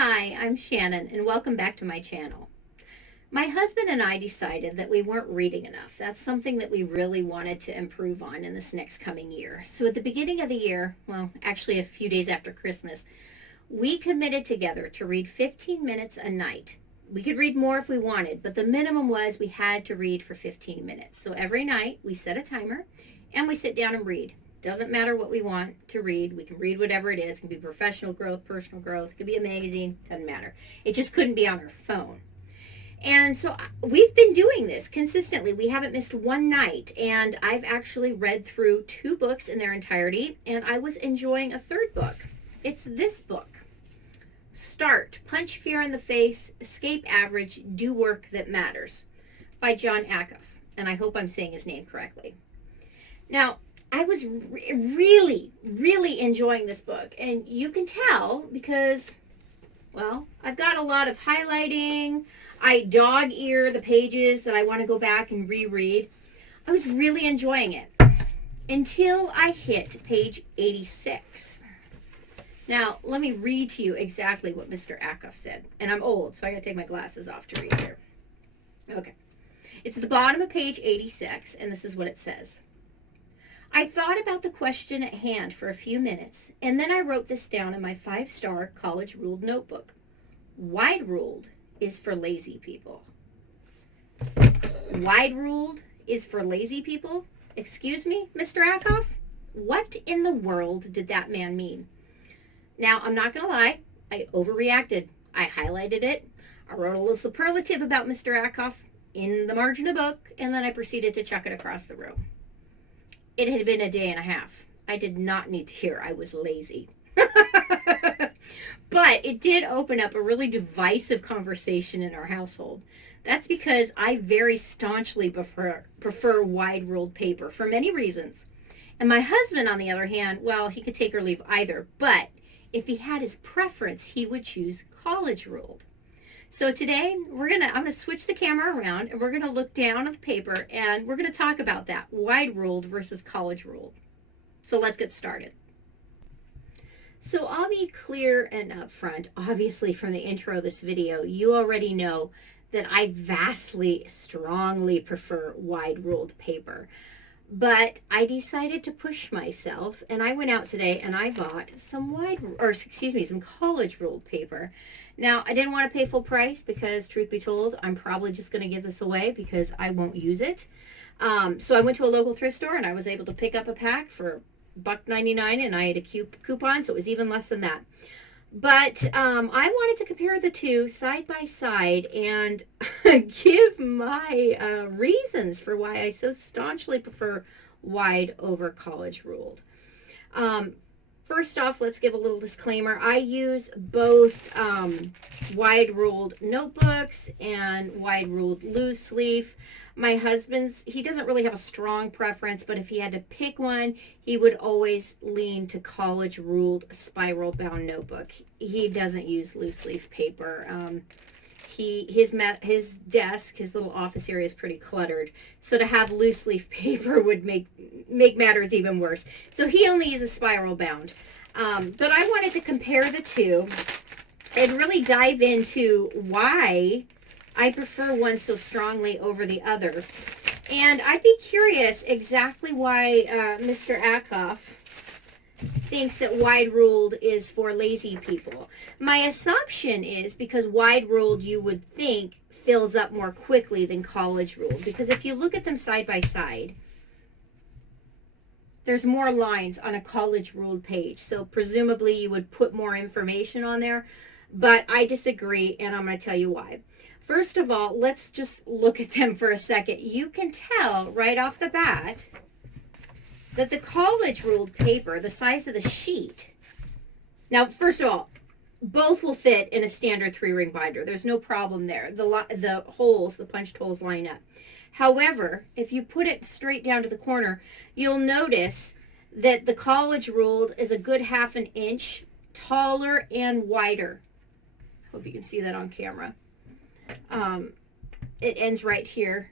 Hi, I'm Shannon, and welcome back to my channel. My husband and I decided that we weren't reading enough. That's something that we really wanted to improve on in this next coming year. So at the beginning of the year, well, actually a few days after Christmas, we committed together to read 15 minutes a night. We could read more if we wanted, but the minimum was we had to read for 15 minutes. So every night we set a timer and we sit down and read. Doesn't matter what we want to read. We can read whatever it is. It can be professional growth, personal growth. It could be a magazine. Doesn't matter. It just couldn't be on our phone. And so we've been doing this consistently. We haven't missed one night. And I've actually read through 2 books in their entirety. And I was enjoying a 3rd book. It's this book. Start, Punch Fear in the Face, Escape Average, Do Work That Matters by Jon Acuff. And I hope I'm saying his name correctly. Now, I was really enjoying this book. And you can tell because, well, I've got a lot of highlighting. I dog ear the pages that I want to go back and reread. I was really enjoying it until I hit page 86. Now, let me read to you exactly what Mr. Acuff said. And I'm old, so I got to take my glasses off to read here. Okay. It's at the bottom of page 86, and this is what it says. I thought about the question at hand for a few minutes, and then I wrote this down in my 5-star college-ruled notebook. Wide-ruled is for lazy people. Wide-ruled is for lazy people? Excuse me, Mr. Acuff? What in the world did that man mean? Now, I'm not going to lie. I overreacted. I highlighted it. I wrote a little superlative about Mr. Acuff in the margin of the book, and then I proceeded to chuck it across the room. It had been a day and a half. I did not need to hear I was lazy. But it did open up a really divisive conversation in our household. That's because I very staunchly prefer wide-ruled paper for many reasons. And my husband, on the other hand, well, he could take or leave either. But if he had his preference, he would choose college-ruled. So today, I'm gonna switch the camera around and we're gonna look down at the paper and we're gonna talk about that, wide-ruled versus college-ruled. So let's get started. So I'll be clear and upfront. Obviously, from the intro of this video, you already know that I vastly, strongly prefer wide-ruled paper. But I decided to push myself, and I went out today and I bought some some college-ruled paper. Now, I didn't want to pay full price because, truth be told, I'm probably just going to give this away because I won't use it. So I went to a local thrift store and I was able to pick up a pack for $1.99, and I had a coupon, so it was even less than that. But I wanted to compare the two side by side and give my reasons for why I so staunchly prefer wide over college ruled. First off, let's give a little disclaimer. I use both wide ruled notebooks and wide ruled loose leaf. My husband's, he doesn't really have a strong preference, but if he had to pick one, he would always lean to college ruled spiral bound notebook. He doesn't use loose leaf paper. His desk, his little office area is pretty cluttered. So to have loose leaf paper would make matters even worse. So he only uses spiral bound. But I wanted to compare the two and really dive into why I prefer one so strongly over the other. And I'd be curious exactly why Mr. Acuff thinks that wide ruled is for lazy people. My assumption is because wide ruled, you would think, fills up more quickly than college ruled. Because if you look at them side by side, there's more lines on a college ruled page. So presumably you would put more information on there. But I disagree, and I'm going to tell you why. First of all, let's just look at them for a second. You can tell right off the bat that the college ruled paper, the size of the sheet. Now, first of all, both will fit in a standard 3-ring binder. There's no problem there. The holes, the punched holes line up. However, if you put it straight down to the corner, you'll notice that the college ruled is a good 1/2 inch taller and wider. Hope you can see that on camera. It ends right here.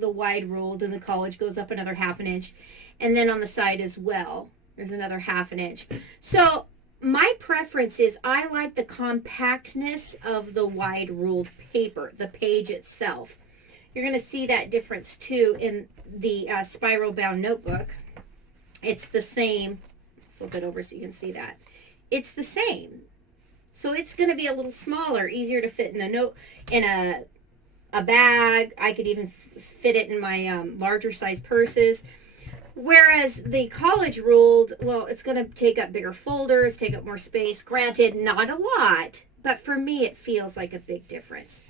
The wide ruled, and the college goes up another 1/2 inch. And then on the side as well, there's another 1/2 inch. So my preference is I like the compactness of the wide ruled paper, the page itself. You're going to see that difference too in the spiral bound notebook. It's the same. Flip it over so you can see that. It's the same. So it's going to be a little smaller, easier to fit in a bag. I could even fit it in my larger size purses. Whereas the college ruled, well, it's going to take up bigger folders, take up more space. Granted, not a lot, but for me, it feels like a big difference.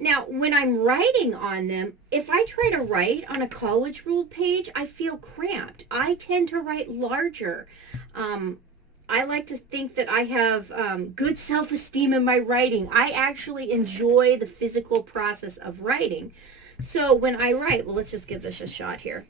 Now, when I'm writing on them, if I try to write on a college ruled page, I feel cramped. I tend to write larger. I like to think that I have good self-esteem in my writing. I actually enjoy the physical process of writing. So when I write, well, let's just give this a shot here.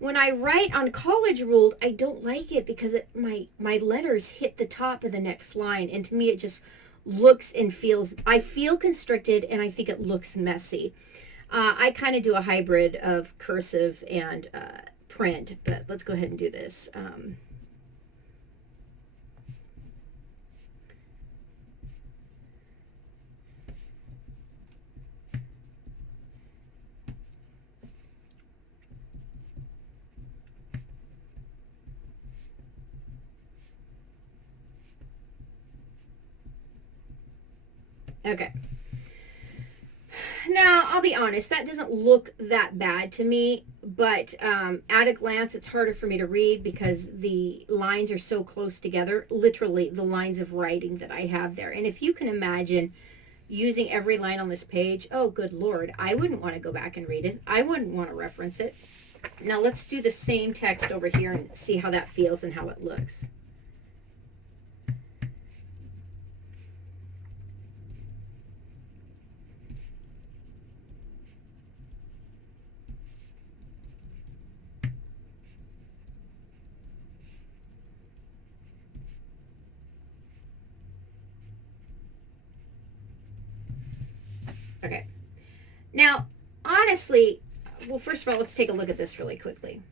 When I write on college ruled, I don't like it because my letters hit the top of the next line. And to me, it just looks and feels, I feel constricted and I think it looks messy. I kind of do a hybrid of cursive and print, but let's go ahead and do this. Okay. Now, I'll be honest, that doesn't look that bad to me, but at a glance, it's harder for me to read because the lines are so close together, literally the lines of writing that I have there. And if you can imagine using every line on this page, oh, good Lord, I wouldn't want to go back and read it. I wouldn't want to reference it. Now, let's do the same text over here and see how that feels and how it looks. Okay. Now, honestly, well, first of all, let's take a look at this really quickly.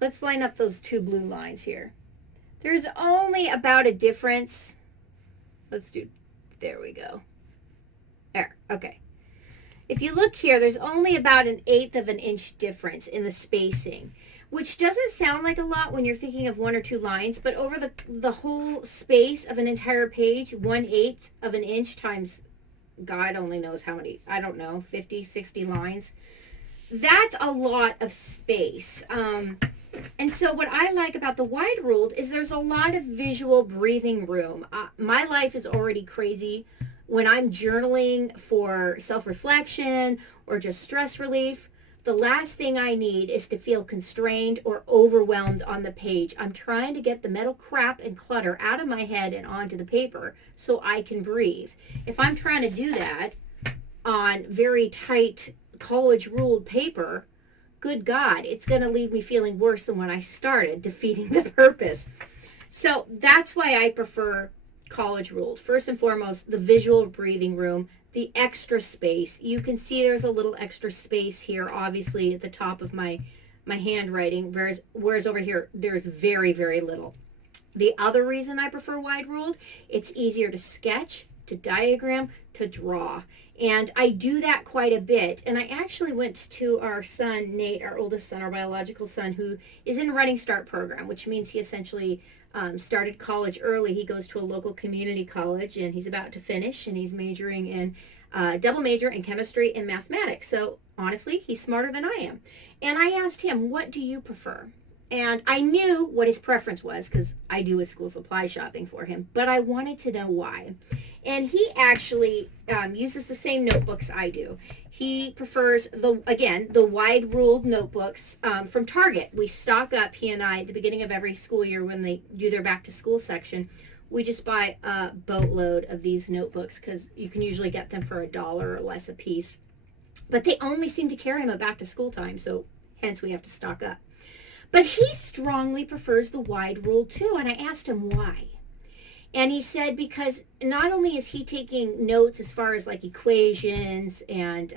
Let's line up those two blue lines here. There's only about a difference. Let's do, there we go. There, okay. If you look here, there's only about 1/8 of an inch difference in the spacing, which doesn't sound like a lot when you're thinking of 1 or 2 lines, but over the whole space of an entire page, 1/8 of an inch times God only knows how many, I don't know, 50, 60 lines. That's a lot of space. And so what I like about the wide ruled is there's a lot of visual breathing room. My life is already crazy. When I'm journaling for self-reflection or just stress relief, the last thing I need is to feel constrained or overwhelmed on the page. I'm trying to get the mental crap and clutter out of my head and onto the paper so I can breathe. If I'm trying to do that on very tight college ruled paper, good God, it's going to leave me feeling worse than when I started, defeating the purpose. So that's why I prefer college ruled. First and foremost, the visual breathing room, the extra space. You can see there's a little extra space here, obviously, at the top of my handwriting, whereas over here, there's very, very little. The other reason I prefer wide ruled, it's easier to sketch, to diagram, to draw. And I do that quite a bit. And I actually went to our son, Nate, our oldest son, our biological son, who is in a Running Start program, which means he essentially started college early. He goes to a local community college, and he's about to finish, and he's majoring in double major in chemistry and mathematics. So honestly, he's smarter than I am. And I asked him, what do you prefer? And I knew what his preference was because I do his school supply shopping for him, but I wanted to know why. And he actually uses the same notebooks I do. He prefers, the wide ruled notebooks from Target. We stock up, he and I, at the beginning of every school year when they do their back to school section. We just buy a boatload of these notebooks because you can usually get them for $1 or less a piece. But they only seem to carry them at back to school time, so hence we have to stock up. But he strongly prefers the wide rule too, and I asked him why. And he said because not only is he taking notes as far as like equations and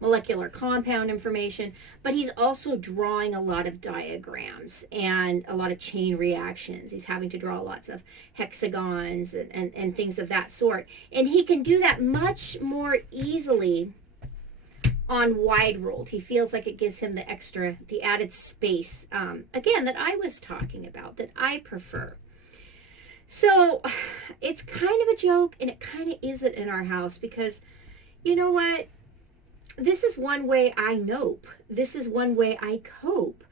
molecular compound information, but he's also drawing a lot of diagrams and a lot of chain reactions. He's having to draw lots of hexagons and things of that sort. And he can do that much more easily on wide ruled. He feels like it gives him the added space, again, that I was talking about, that I prefer. So it's kind of a joke, and it kind of isn't in our house, because you know what? This is one way I nope. This is one way I cope.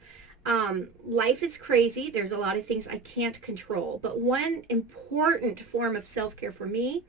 Life is crazy. There's a lot of things I can't control. But one important form of self-care for me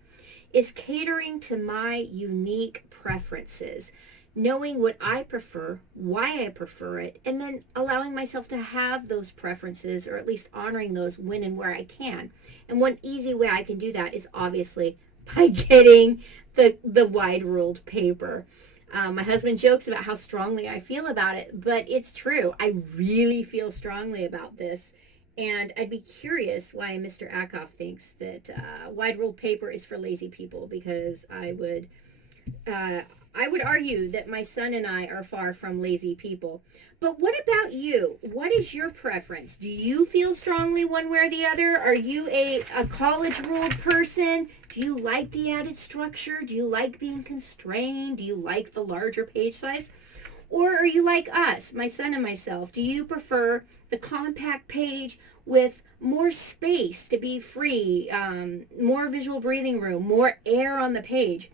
is catering to my unique preferences, knowing what I prefer, why I prefer it, and then allowing myself to have those preferences, or at least honoring those when and where I can. And one easy way I can do that is obviously by getting the wide ruled paper. My husband jokes about how strongly I feel about it, but it's true. I really feel strongly about this. And I'd be curious why Mr. Acuff thinks that wide ruled paper is for lazy people, because I would argue that my son and I are far from lazy people. But what about you? What is your preference? Do you feel strongly one way or the other? Are you a college ruled person? Do you like the added structure? Do you like being constrained? Do you like the larger page size? Or are you like us, my son and myself? Do you prefer the compact page with more space to be free, more visual breathing room, more air on the page?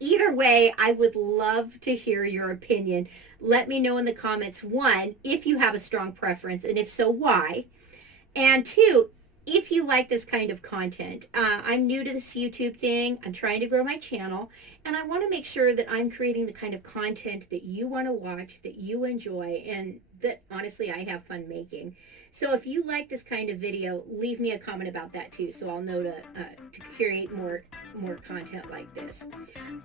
Either way, I would love to hear your opinion. Let me know in the comments, one, if you have a strong preference, and if so, why? And two, if you like this kind of content. I'm new to this YouTube thing. I'm trying to grow my channel, and I want to make sure that I'm creating the kind of content that you want to watch, that you enjoy, and that honestly I have fun making. So if you like this kind of video, leave me a comment about that too, so I'll know to create more content like this.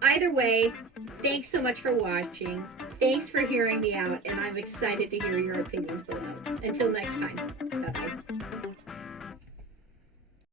Either way, thanks so much for watching. Thanks for hearing me out, and I'm excited to hear your opinions below. Until next time, bye-bye.